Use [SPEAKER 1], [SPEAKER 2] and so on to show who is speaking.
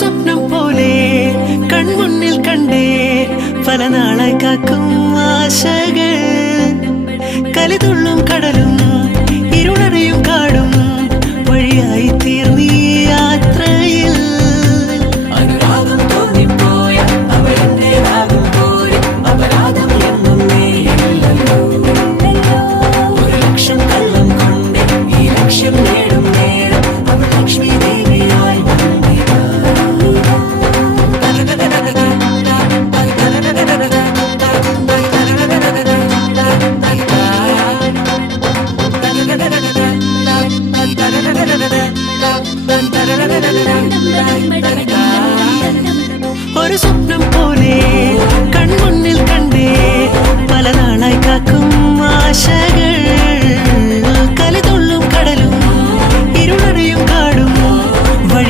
[SPEAKER 1] സ്വപ്നം പോലെ കൺമുന്നിൽ കണ്ടേ പല നാളായി കാക്കും ആശകൾ